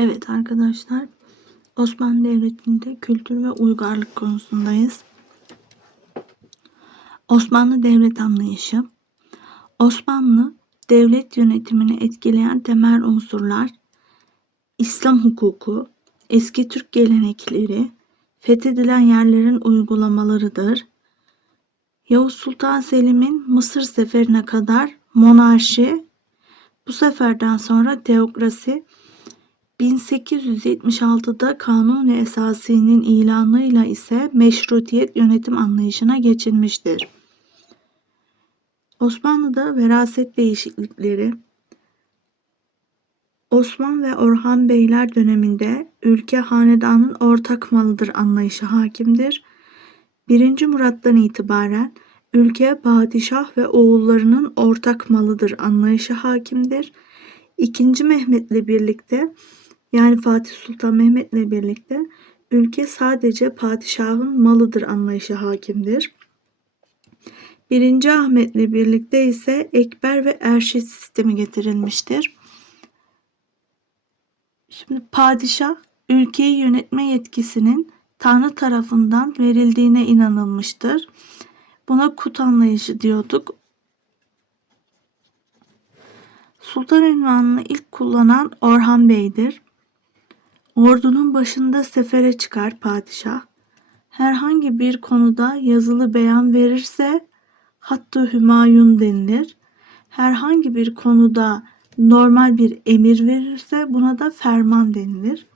Evet arkadaşlar, Osmanlı Devleti'nde kültür ve uygarlık konusundayız. Osmanlı devlet anlayışı. Osmanlı devlet yönetimini etkileyen temel unsurlar İslam hukuku, eski Türk gelenekleri, fethedilen yerlerin uygulamalarıdır. Yavuz Sultan Selim'in Mısır seferine kadar monarşi, bu seferden sonra teokrasi 1876'da Kanuni Esasi'nin ilanıyla ise meşrutiyet yönetim anlayışına geçilmiştir. Osmanlı'da veraset değişiklikleri Osman ve Orhan Beyler döneminde ülke hanedanın ortak malıdır anlayışı hakimdir. 1. Murat'tan itibaren ülke padişah ve oğullarının ortak malıdır anlayışı hakimdir. 2. Mehmet'le birlikte yani Fatih Sultan Mehmet'le birlikte ülke sadece padişahın malıdır anlayışı hakimdir. 1. Ahmet'le birlikte ise ekber ve erşit sistemi getirilmiştir. Şimdi padişah ülkeyi yönetme yetkisinin Tanrı tarafından verildiğine inanılmıştır. Buna kut anlayışı diyorduk. Sultan ünvanını ilk kullanan Orhan Bey'dir. Ordunun başında sefere çıkar padişah. Herhangi bir konuda yazılı beyan verirse hattı hümayun denilir. Herhangi bir konuda normal bir emir verirse buna da ferman denilir.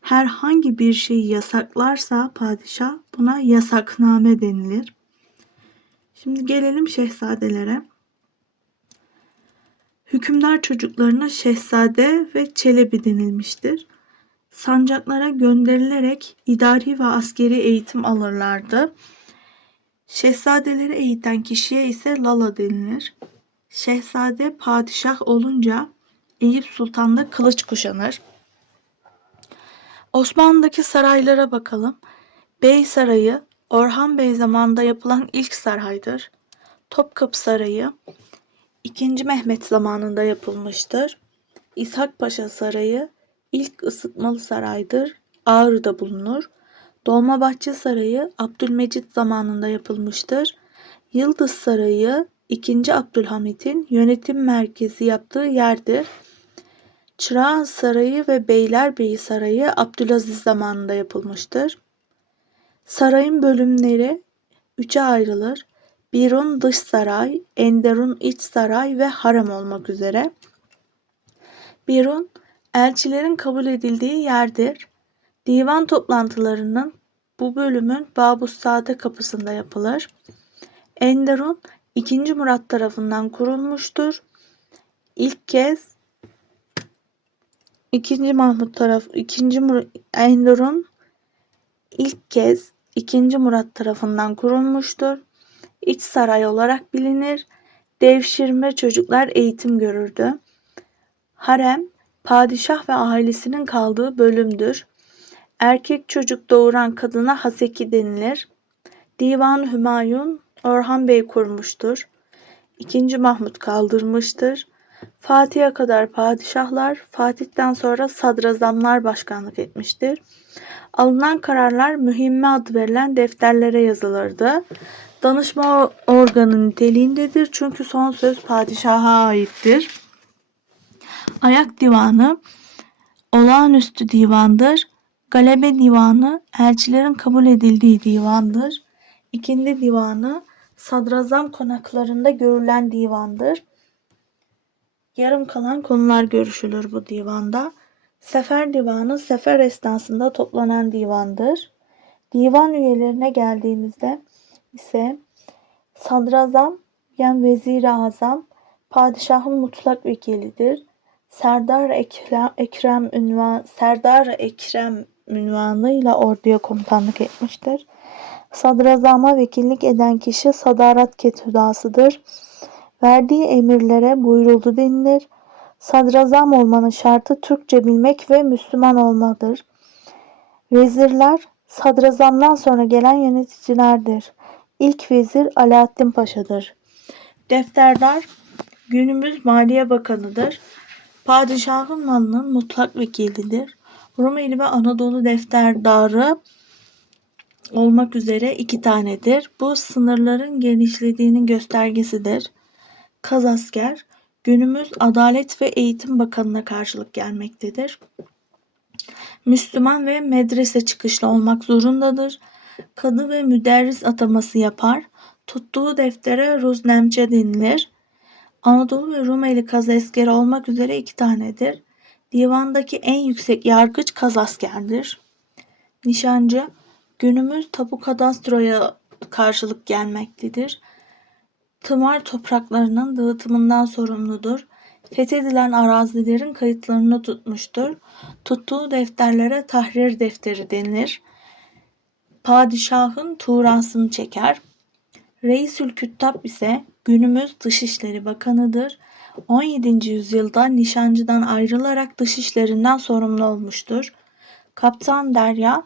Herhangi bir şeyi yasaklarsa padişah buna yasakname denilir. Şimdi gelelim şehzadelere. Hükümdar çocuklarına şehzade ve çelebi denilmiştir. Sancaklara gönderilerek idari ve askeri eğitim alırlardı. Şehzadeleri eğiten kişiye ise lala denilir. Şehzade padişah olunca Eyüp Sultan'da kılıç kuşanır. Osmanlı'daki saraylara bakalım. Bey Sarayı Orhan Bey zamanında yapılan ilk saraydır. Topkapı Sarayı 2. Mehmet zamanında yapılmıştır. İshak Paşa Sarayı ilk ısıtmalı saraydır. Ağrı'da bulunur. Dolmabahçe Sarayı Abdülmecit zamanında yapılmıştır. Yıldız Sarayı 2. Abdülhamit'in yönetim merkezi yaptığı yerdir. Çırağan Sarayı ve Beylerbeyi Sarayı Abdülaziz zamanında yapılmıştır. Sarayın bölümleri üçe ayrılır. Birun dış saray, Enderun iç saray ve harem olmak üzere. Birun elçilerin kabul edildiği yerdir. Divan toplantılarının bu bölümün Babus Sade kapısında yapılır. Enderun 2. Murat tarafından kurulmuştur. İlk kez 2. Mahmut taraf 2. Mur Enderun ilk kez 2. Murat tarafından kurulmuştur. İç saray olarak bilinir. Devşirme çocuklar eğitim görürdü. Harem, padişah ve ailesinin kaldığı bölümdür. Erkek çocuk doğuran kadına haseki denilir. Divan Hümayun Orhan Bey kurmuştur. İkinci Mahmut kaldırmıştır. Fatih'e kadar padişahlar, Fatih'ten sonra sadrazamlar başkanlık etmiştir. Alınan kararlar mühimme adı verilen defterlere yazılırdı. Danışma organı niteliğindedir çünkü son söz padişaha aittir. Ayak divanı olağanüstü divandır. Galebe divanı elçilerin kabul edildiği divandır. İkindi divanı sadrazam konaklarında görülen divandır. Yarım kalan konular görüşülür bu divanda. Sefer divanı sefer esnasında toplanan divandır. Divan üyelerine geldiğimizde ise sadrazam yani vezir-i azam padişahın mutlak vekilidir. Serdar Ekrem, Ekrem ünvan Serdar Ekrem ünvanıyla orduya komutanlık etmiştir. Sadrazama vekillik eden kişi sadarat ketüdasıdır. Verdiği emirlere buyuruldu denilir. Sadrazam olmanın şartı Türkçe bilmek ve Müslüman olmadır. Vezirler sadrazamdan sonra gelen yöneticilerdir. İlk vezir Alaaddin Paşa'dır. Defterdar günümüz Maliye Bakanı'dır. Padişahın malının mutlak vekilidir. Rumeli ve Anadolu defterdarı olmak üzere iki tanedir. Bu sınırların genişlediğinin göstergesidir. Kazasker günümüz Adalet ve Eğitim Bakanı'na karşılık gelmektedir. Müslüman ve medrese çıkışlı olmak zorundadır. Kadı ve müderris ataması yapar. Tuttuğu deftere ruznemçe denilir. Anadolu ve Rumeli kazeskeri olmak üzere iki tanedir. Divandaki en yüksek yargıç kazaskerdir. Nişancı günümüz tapu kadastroya karşılık gelmektedir. Tımar topraklarının dağıtımından sorumludur. Fethedilen arazilerin kayıtlarını tutmuştur. Tuttuğu defterlere tahrir defteri denilir. Padişahın tuğrasını çeker. Reisül Küttab ise günümüz Dışişleri Bakanıdır. 17. yüzyılda nişancıdan ayrılarak dışişlerinden sorumlu olmuştur. Kaptan Derya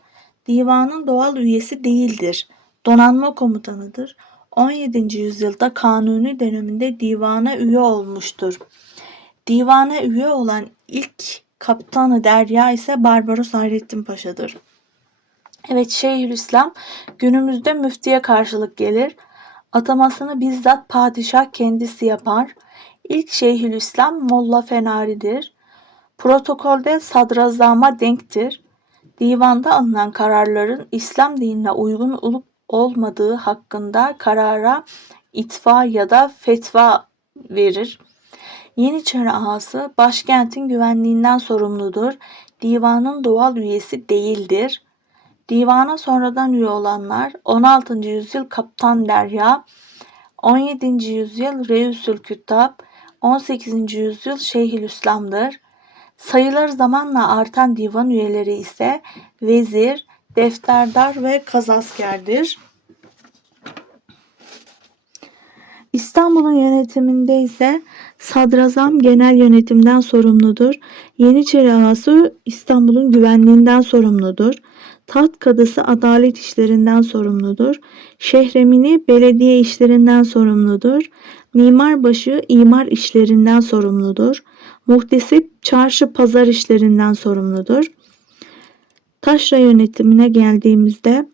divanın doğal üyesi değildir. Donanma komutanıdır. 17. yüzyılda kanuni döneminde divana üye olmuştur. Divana üye olan ilk kaptanı Derya ise Barbaros Hayrettin Paşa'dır. Evet Şeyhülislam günümüzde müftiye karşılık gelir. Atamasını bizzat padişah kendisi yapar. İlk Şeyhülislam Molla Fenari'dir. Protokolde sadrazama denktir. Divanda alınan kararların İslam dinine uygun olup olmadığı hakkında karara itfa ya da fetva verir. Yeniçeri ağası başkentin güvenliğinden sorumludur. Divanın doğal üyesi değildir. Divana sonradan üye olanlar 16. yüzyıl Kaptan Derya, 17. yüzyıl Reisül Küttab, 18. yüzyıl Şeyhülislam'dır. Sayıları zamanla artan divan üyeleri ise vezir, defterdar ve kazaskerdir. İstanbul'un yönetiminde ise sadrazam genel yönetimden sorumludur. Yeniçeri ağası İstanbul'un güvenliğinden sorumludur. Taht kadısı adalet işlerinden sorumludur. Şehremini belediye işlerinden sorumludur. Mimarbaşı imar işlerinden sorumludur. Muhtesip çarşı pazar işlerinden sorumludur. Taşra yönetimine geldiğimizde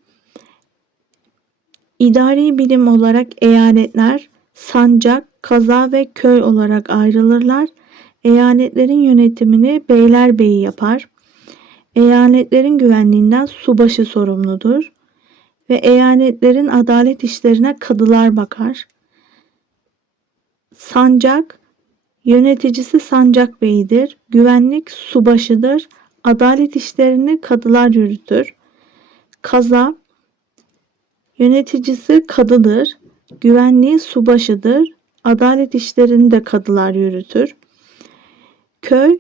idari bilim olarak eyaletler sancak, kaza ve köy olarak ayrılırlar. Eyaletlerin yönetimini beylerbeyi yapar. Eyaletlerin güvenliğinden subaşı sorumludur ve eyaletlerin adalet işlerine kadılar bakar. Sancak yöneticisi sancak beyidir. Güvenlik subaşıdır. Adalet işlerini kadılar yürütür. Kaza yöneticisi kadıdır. Güvenliği subaşıdır. Adalet işlerini de kadılar yürütür. Köy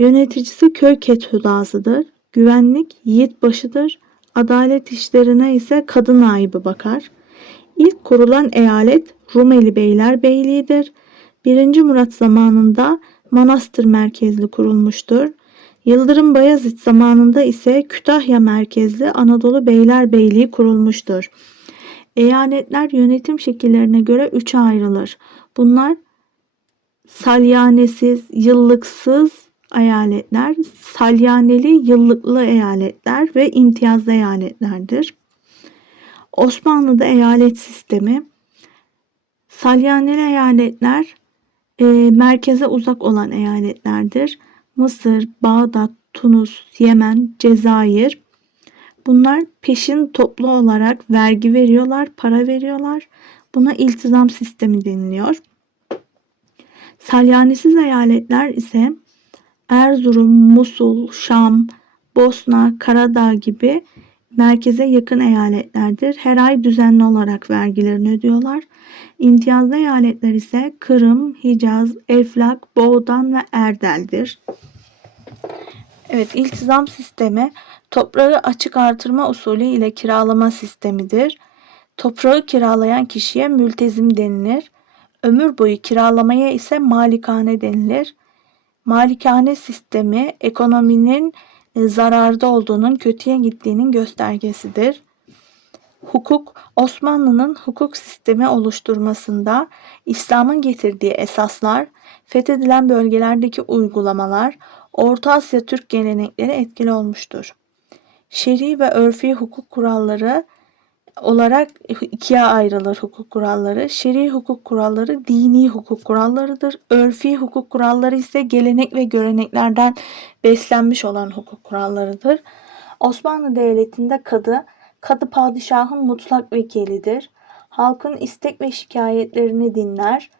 yöneticisi köy ketüdasıdır. Güvenlik yiğit başıdır. Adalet işlerine ise kadın naibi bakar. İlk kurulan eyalet Rumeli Beylerbeyliğidir. 1. Murat zamanında manastır merkezli kurulmuştur. Yıldırım Bayezid zamanında ise Kütahya merkezli Anadolu Beylerbeyliği kurulmuştur. Eyaletler yönetim şekillerine göre üçe ayrılır. Bunlar salyanesiz, yıllıksız eyaletler, salyaneli, yıllıklı eyaletler ve imtiyazlı eyaletlerdir. Osmanlı'da eyalet sistemi salyaneli eyaletler e, merkeze uzak olan eyaletlerdir. Mısır, Bağdat, Tunus, Yemen, Cezayir. Bunlar peşin toplu olarak vergi veriyorlar, para veriyorlar. Buna iltizam sistemi deniliyor. Salyanesiz eyaletler ise Erzurum, Musul, Şam, Bosna, Karadağ gibi merkeze yakın eyaletlerdir. Her ay düzenli olarak vergilerini ödüyorlar. İmtiyazlı eyaletler ise Kırım, Hicaz, Eflak, Boğdan ve Erdel'dir. Evet, iltizam sistemi toprağı açık artırma usulü ile kiralama sistemidir. Toprağı kiralayan kişiye mültezim denilir. Ömür boyu kiralamaya ise malikane denilir. Malikane sistemi ekonominin e, zararda olduğunun, kötüye gittiğinin göstergesidir. Hukuk, Osmanlı'nın hukuk sistemi oluşturmasında İslam'ın getirdiği esaslar, fethedilen bölgelerdeki uygulamalar, Orta Asya Türk gelenekleri etkili olmuştur. Şer'i ve örfi hukuk kuralları olarak ikiye ayrılır hukuk kuralları. Şer'i hukuk kuralları dini hukuk kurallarıdır. Örfi hukuk kuralları ise gelenek ve göreneklerden beslenmiş olan hukuk kurallarıdır. Osmanlı Devleti'nde kadı, kadı padişahın mutlak vekilidir. Halkın istek ve şikayetlerini dinler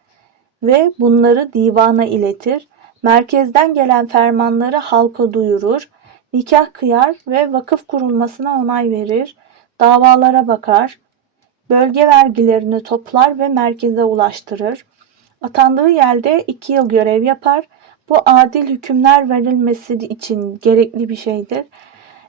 ve bunları divana iletir. Merkezden gelen fermanları halka duyurur. Nikah kıyar ve vakıf kurulmasına onay verir. Davalara bakar. Bölge vergilerini toplar ve merkeze ulaştırır. Atandığı yerde iki yıl görev yapar. Bu adil hükümler verilmesi için gerekli bir şeydir.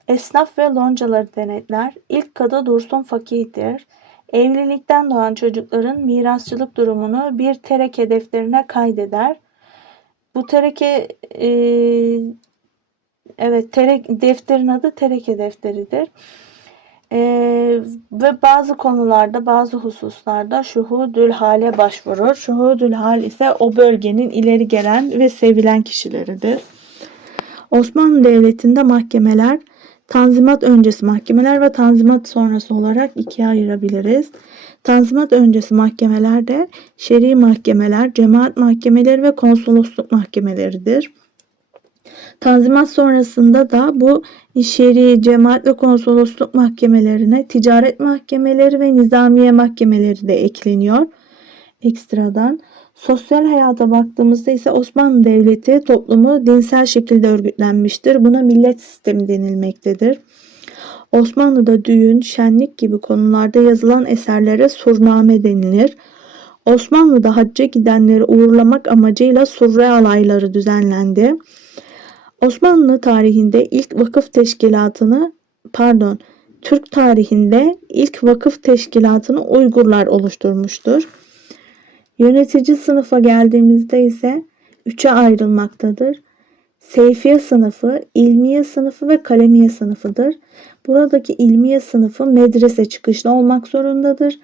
Esnaf ve loncaları denetler. İlk kadı Dursun Fakih'tir. Evlilikten doğan çocukların mirasçılık durumunu bir tereke defterine kaydeder. Bu tereke e, evet terek, defterin adı tereke defteridir. E, ve bazı konularda bazı hususlarda şuhudül hale başvurur. Şuhudül hal ise o bölgenin ileri gelen ve sevilen kişileridir. Osmanlı Devleti'nde mahkemeler Tanzimat öncesi mahkemeler ve tanzimat sonrası olarak ikiye ayırabiliriz. Tanzimat öncesi mahkemelerde şer'i mahkemeler, cemaat mahkemeleri ve konsolosluk mahkemeleridir. Tanzimat sonrasında da bu şer'i, cemaat ve konsolosluk mahkemelerine ticaret mahkemeleri ve nizamiye mahkemeleri de ekleniyor ekstradan. Sosyal hayata baktığımızda ise Osmanlı Devleti toplumu dinsel şekilde örgütlenmiştir. Buna millet sistemi denilmektedir. Osmanlı'da düğün, şenlik gibi konularda yazılan eserlere surname denilir. Osmanlı'da hacca gidenleri uğurlamak amacıyla surre alayları düzenlendi. Osmanlı tarihinde ilk vakıf teşkilatını, pardon, Türk tarihinde ilk vakıf teşkilatını Uygurlar oluşturmuştur. Yönetici sınıfa geldiğimizde ise üçe ayrılmaktadır. Seyfiye sınıfı, ilmiye sınıfı ve kalemiye sınıfıdır. Buradaki ilmiye sınıfı medrese çıkışlı olmak zorundadır.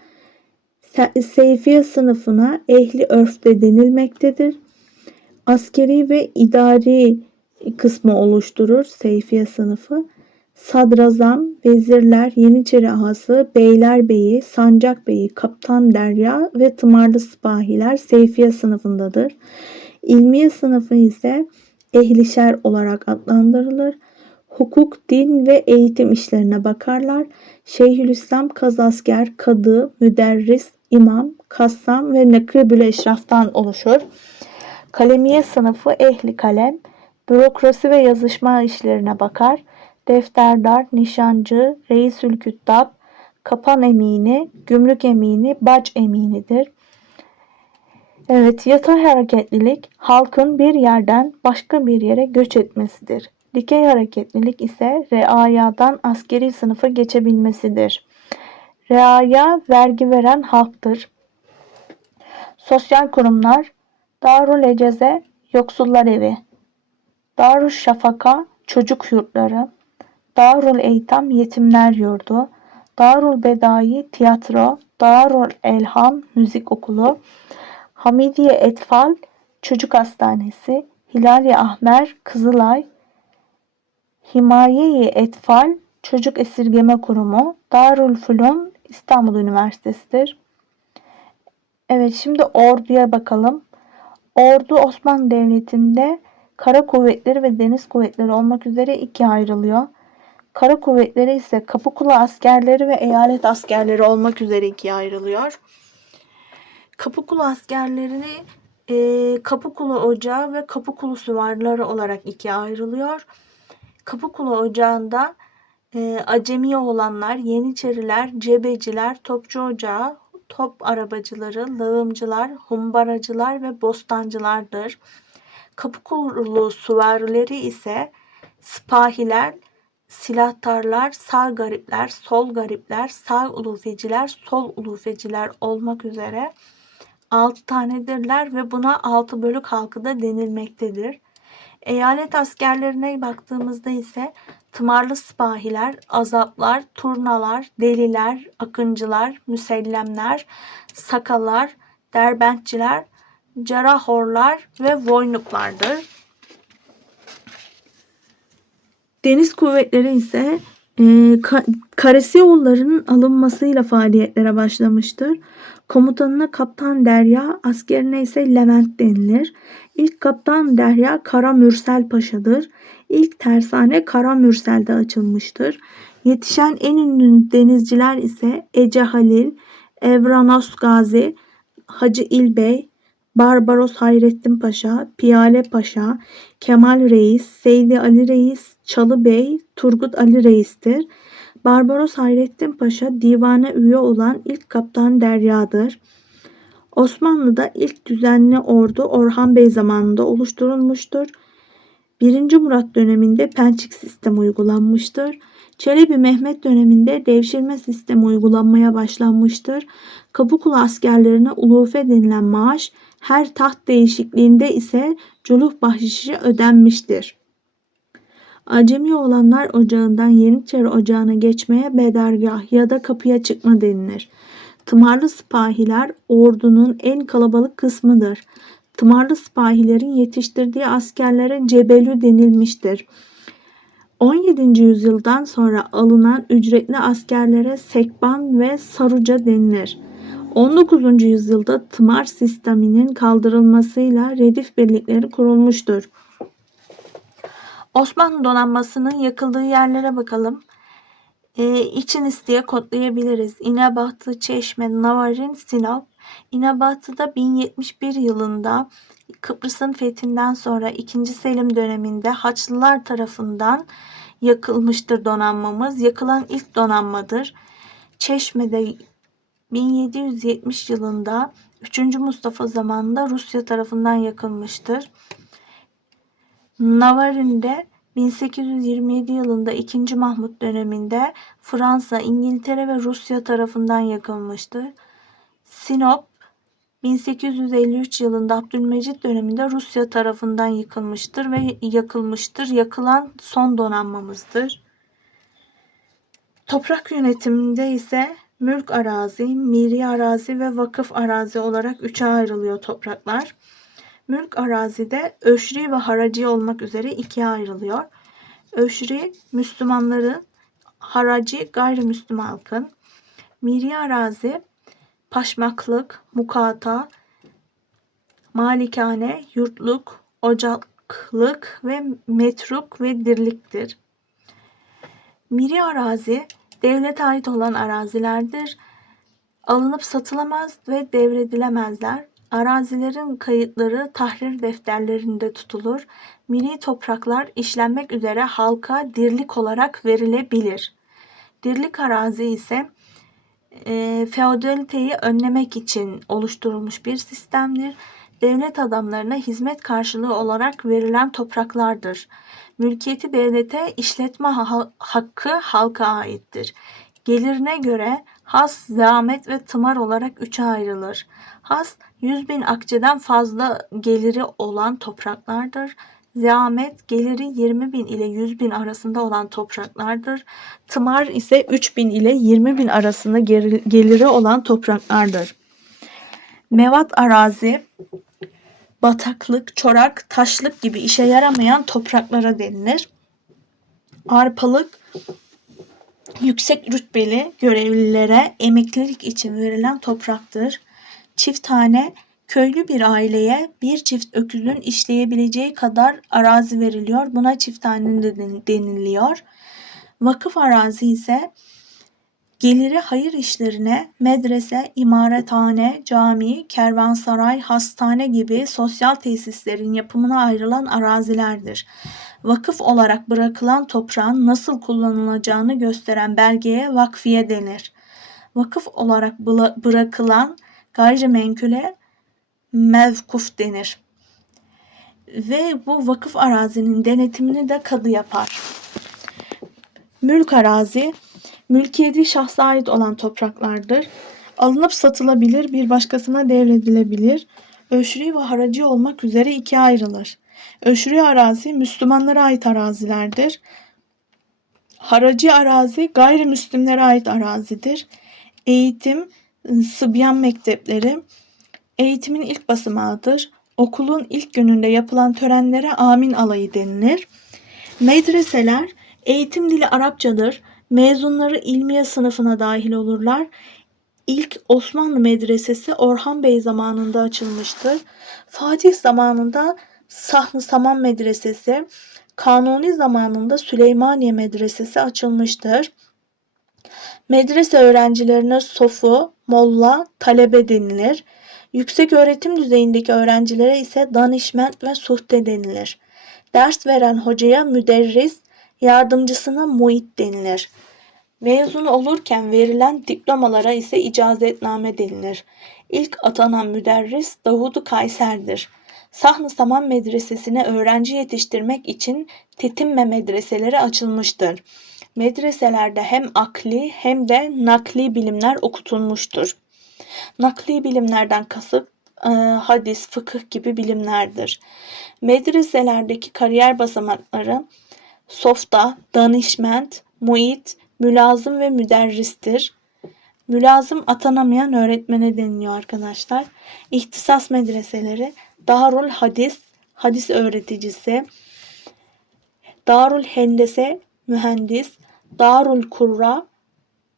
Seyfiye sınıfına ehli örfte denilmektedir. Askeri ve idari kısmı oluşturur Seyfiye sınıfı sadrazam, vezirler, Yeniçeri ağası, beylerbeyi, sancakbeyi, kaptan derya ve tımarlı sipahiler seyfiye sınıfındadır. İlmiye sınıfı ise ehlişer olarak adlandırılır. Hukuk, din ve eğitim işlerine bakarlar. Şeyhülislam kazasker, kadı, müderris, imam, kassam ve nekıbül eşraftan oluşur. Kalemiye sınıfı ehli kalem, bürokrasi ve yazışma işlerine bakar defterdar, nişancı, reisül küttab, kapan emini, gümrük emini, bac eminidir. Evet, yatay hareketlilik halkın bir yerden başka bir yere göç etmesidir. Dikey hareketlilik ise reayadan askeri sınıfa geçebilmesidir. Reaya vergi veren halktır. Sosyal kurumlar Darul Eceze Yoksullar Evi Darüş Şafaka Çocuk Yurtları Darul Eytam Yetimler Yurdu, Darul Bedai Tiyatro, Darul Elham Müzik Okulu, Hamidiye Etfal Çocuk Hastanesi, Hilali Ahmer Kızılay, Himaye-i Etfal Çocuk Esirgeme Kurumu, Darul Fulun İstanbul Üniversitesi'dir. Evet şimdi orduya bakalım. Ordu Osmanlı Devleti'nde kara kuvvetleri ve deniz kuvvetleri olmak üzere ikiye ayrılıyor. Kara kuvvetleri ise Kapıkulu askerleri ve eyalet askerleri olmak üzere ikiye ayrılıyor. Kapıkulu askerlerini e, Kapıkulu Ocağı ve Kapıkulu Süvarileri olarak ikiye ayrılıyor. Kapıkulu Ocağı'nda e, acemi olanlar, Yeniçeriler, Cebeciler, Topçu Ocağı, top arabacıları, lağımcılar, humbaracılar ve bostancılardır. Kapıkulu süvarileri ise sipahiler, silahtarlar, sağ garipler, sol garipler, sağ ulufeciler, sol ulufeciler olmak üzere 6 tanedirler ve buna 6 bölük halkı da denilmektedir. Eyalet askerlerine baktığımızda ise tımarlı sipahiler, azaplar, turnalar, deliler, akıncılar, müsellemler, sakalar, derbentçiler, cerahorlar ve voynuklardır. Deniz kuvvetleri ise e, ka- karesi yollarının alınmasıyla faaliyetlere başlamıştır. Komutanına Kaptan Derya, askerine ise Levent denilir. İlk Kaptan Derya Kara Mürsel Paşa'dır. İlk tersane Kara Mürsel'de açılmıştır. Yetişen en ünlü denizciler ise Ece Halil, Evranos Gazi, Hacı İlbey, Barbaros Hayrettin Paşa, Piyale Paşa, Kemal Reis, Seydi Ali Reis, Çalı Bey, Turgut Ali Reis'tir. Barbaros Hayrettin Paşa divane üye olan ilk kaptan Derya'dır. Osmanlı'da ilk düzenli ordu Orhan Bey zamanında oluşturulmuştur. 1. Murat döneminde pençik sistemi uygulanmıştır. Çelebi Mehmet döneminde devşirme sistemi uygulanmaya başlanmıştır. Kapıkulu askerlerine ulufe denilen maaş, her taht değişikliğinde ise culuh bahşişi ödenmiştir. Acemi olanlar ocağından Yeniçeri ocağına geçmeye bedargah ya da kapıya çıkma denilir. Tımarlı sipahiler ordunun en kalabalık kısmıdır. Tımarlı sipahilerin yetiştirdiği askerlere cebelü denilmiştir. 17. yüzyıldan sonra alınan ücretli askerlere sekban ve saruca denilir. 19. yüzyılda tımar sisteminin kaldırılmasıyla redif birlikleri kurulmuştur. Osmanlı donanmasının yakıldığı yerlere bakalım. Ee, İçinis diye kodlayabiliriz. İnebatı, Çeşme, Navarin, Sinop. İnebatı'da 1071 yılında Kıbrıs'ın fethinden sonra 2. Selim döneminde Haçlılar tarafından yakılmıştır donanmamız. Yakılan ilk donanmadır. Çeşme'de 1770 yılında 3. Mustafa zamanında Rusya tarafından yakılmıştır. Navarin'de 1827 yılında 2. Mahmut döneminde Fransa, İngiltere ve Rusya tarafından yakılmıştır. Sinop 1853 yılında Abdülmecit döneminde Rusya tarafından yıkılmıştır ve yakılmıştır. Yakılan son donanmamızdır. Toprak yönetiminde ise mülk arazi, miri arazi ve vakıf arazi olarak üçe ayrılıyor topraklar. Mülk arazide öşri ve haraci olmak üzere ikiye ayrılıyor. Öşri Müslümanların, haraci gayrimüslim halkın. Miri arazi paşmaklık, mukata, malikane, yurtluk, ocaklık ve metruk ve dirliktir. Miri arazi devlete ait olan arazilerdir. Alınıp satılamaz ve devredilemezler. Arazilerin kayıtları tahrir defterlerinde tutulur. Miri topraklar işlenmek üzere halka dirlik olarak verilebilir. Dirlik arazi ise e, feodaliteyi önlemek için oluşturulmuş bir sistemdir. Devlet adamlarına hizmet karşılığı olarak verilen topraklardır. Mülkiyeti devlete, işletme ha- hakkı halka aittir. Gelirine göre has, zahmet ve tımar olarak üçe ayrılır. Has, 100 bin akçeden fazla geliri olan topraklardır. Zahmet geliri 20 bin ile 100 bin arasında olan topraklardır. Tımar ise 3 bin ile 20 bin arasında geliri olan topraklardır. Mevat arazi, bataklık, çorak, taşlık gibi işe yaramayan topraklara denilir. Arpalık, yüksek rütbeli görevlilere emeklilik için verilen topraktır. Çifthane, köylü bir aileye bir çift öküzün işleyebileceği kadar arazi veriliyor. Buna çifthane de deniliyor. Vakıf arazi ise geliri hayır işlerine, medrese, imarethane, cami, kervansaray, hastane gibi sosyal tesislerin yapımına ayrılan arazilerdir. Vakıf olarak bırakılan toprağın nasıl kullanılacağını gösteren belgeye vakfiye denir. Vakıf olarak bırakılan gayrimenkule mevkuf denir. Ve bu vakıf arazinin denetimini de kadı yapar. Mülk arazi, mülkiyeti şahsa ait olan topraklardır. Alınıp satılabilir, bir başkasına devredilebilir. Öşri ve haracı olmak üzere ikiye ayrılır. Öşri arazi Müslümanlara ait arazilerdir. Haraci arazi gayrimüslimlere ait arazidir. Eğitim, Sıbyan mektepleri eğitimin ilk basamağıdır. Okulun ilk gününde yapılan törenlere amin alayı denilir. Medreseler eğitim dili Arapçadır. Mezunları ilmiye sınıfına dahil olurlar. İlk Osmanlı medresesi Orhan Bey zamanında açılmıştır. Fatih zamanında Sahn-ı Saman Medresesi, Kanuni zamanında Süleymaniye Medresesi açılmıştır. Medrese öğrencilerine sofu, molla, talebe denilir. Yüksek öğretim düzeyindeki öğrencilere ise danişment ve suhte denilir. Ders veren hocaya müderris, yardımcısına muit denilir. Mezun olurken verilen diplomalara ise icazetname denilir. İlk atanan müderris Davud Kayser'dir. Sahn-ı Saman Medresesi'ne öğrenci yetiştirmek için tetinme medreseleri açılmıştır. Medreselerde hem akli hem de nakli bilimler okutulmuştur. Nakli bilimlerden kasıt e, hadis, fıkıh gibi bilimlerdir. Medreselerdeki kariyer basamakları softa, danişment, muit, mülazım ve müderristir. Mülazım atanamayan öğretmene deniliyor arkadaşlar. İhtisas medreseleri Darul Hadis, hadis öğreticisi, Darul Hendese, mühendis, Darul Kurra,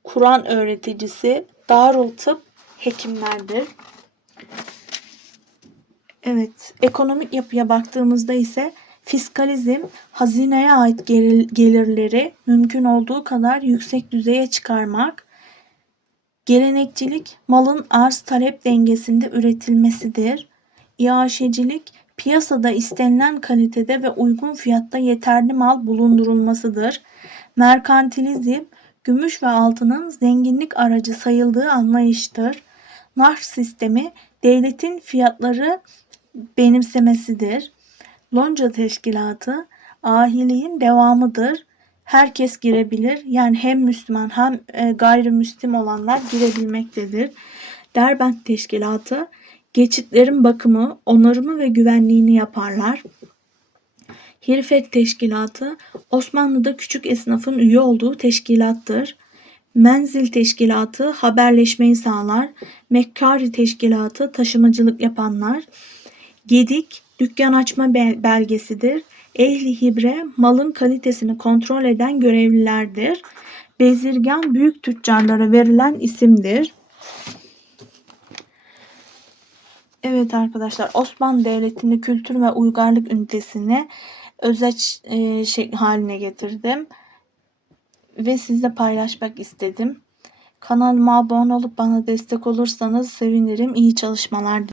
Kur'an öğreticisi, Darul Tıp, hekimlerdir. Evet, ekonomik yapıya baktığımızda ise fiskalizm hazineye ait gelirleri mümkün olduğu kadar yüksek düzeye çıkarmak, gelenekçilik malın arz talep dengesinde üretilmesidir. İaşecilik piyasada istenilen kalitede ve uygun fiyatta yeterli mal bulundurulmasıdır. Merkantilizm gümüş ve altının zenginlik aracı sayıldığı anlayıştır. Narh sistemi devletin fiyatları benimsemesidir. Lonca teşkilatı ahiliğin devamıdır. Herkes girebilir. Yani hem Müslüman hem e, gayrimüslim olanlar girebilmektedir. Derbent teşkilatı geçitlerin bakımı, onarımı ve güvenliğini yaparlar. Hirfet Teşkilatı Osmanlı'da küçük esnafın üye olduğu teşkilattır. Menzil Teşkilatı haberleşmeyi sağlar. Mekkari Teşkilatı taşımacılık yapanlar. Gedik dükkan açma bel- belgesidir. Ehli hibre malın kalitesini kontrol eden görevlilerdir. Bezirgan büyük tüccarlara verilen isimdir. Evet arkadaşlar Osmanlı Devleti'ni kültür ve uygarlık ünitesini özet e, şey haline getirdim. Ve sizle paylaşmak istedim. Kanalıma abone olup bana destek olursanız sevinirim. İyi çalışmalar